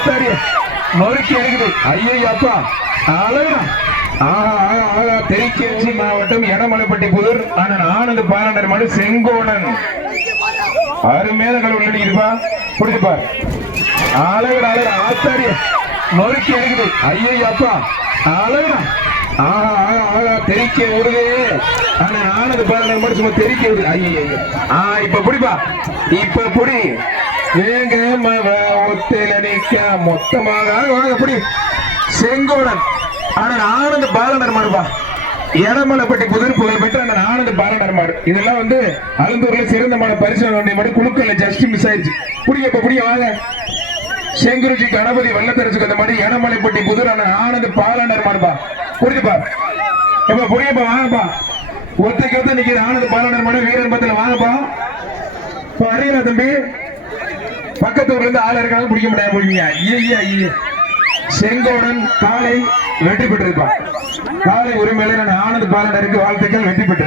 ஆத்தாடி நொறுக்கி எடுக்குது. ஐயோ அப்பா அழகா திருச்சி மாவட்டம் எடமலைப்பட்டி புதூர் ஆனந்த் பாராண்டர் மாடு செங்கோடன் அருமையான கடவுள் அடிக்குதுப்பா. புரிஞ்சுப்பார் அழகு அழகு ஆத்தாடி நொறுக்கி எடுக்குது. ஐயோ அப்பா அழகா தெரிக்க விடுது. ஆனந்த் பாராண்டர் மாடு சும்மா தெரிக்க விடுது. ஐயோ இப்ப புடிப்பா இப்ப புடி வேகமாக ஒத்தையில நிக்க மொத்தமாக வாங்க புடி செங்கோடன் ஆனந்த் பாராண்டர் மாடுப்பா. எடமலைப்பட்டி புதூர் புகழ் பெற்ற ஆனந்த் பாராண்டர் மாடு. இதெல்லாம் வந்து அலந்தூர்ல சிறந்த மாடு பரிசு மாடு குழுக்கல்ல ஜஸ்ட் மிஸ் ஆயிடுச்சு. புடிக்க புடிய வாங்க செங்குருஜி கணபதி வெள்ளத்தரசுக்கு அந்த மாதிரி எடமலைப்பட்டி புதூர் ஆனந்த் பாராண்டர் மாடுப்பா. புரியுதுப்பா இப்ப புரியப்பா வாங்கப்பா. ஒத்தைக்கு ஒத்த நிக்கிற ஆனந்த் பாராண்டர் மாடு வீரன் பத்தில வாங்கப்பா. அறியல தம்பி பக்கத்தூர்ல இருந்து ஆள் இருக்காங்க பிடிக்க முடியாது போவீங்க. ஐயா செங்கோடன் காலை வெற்றி பெற்றிருப்பான். காலை உரிமையில ஆனந்த் பாராண்டருக்கு வாழ்த்துக்கள் வெற்றி பெற்று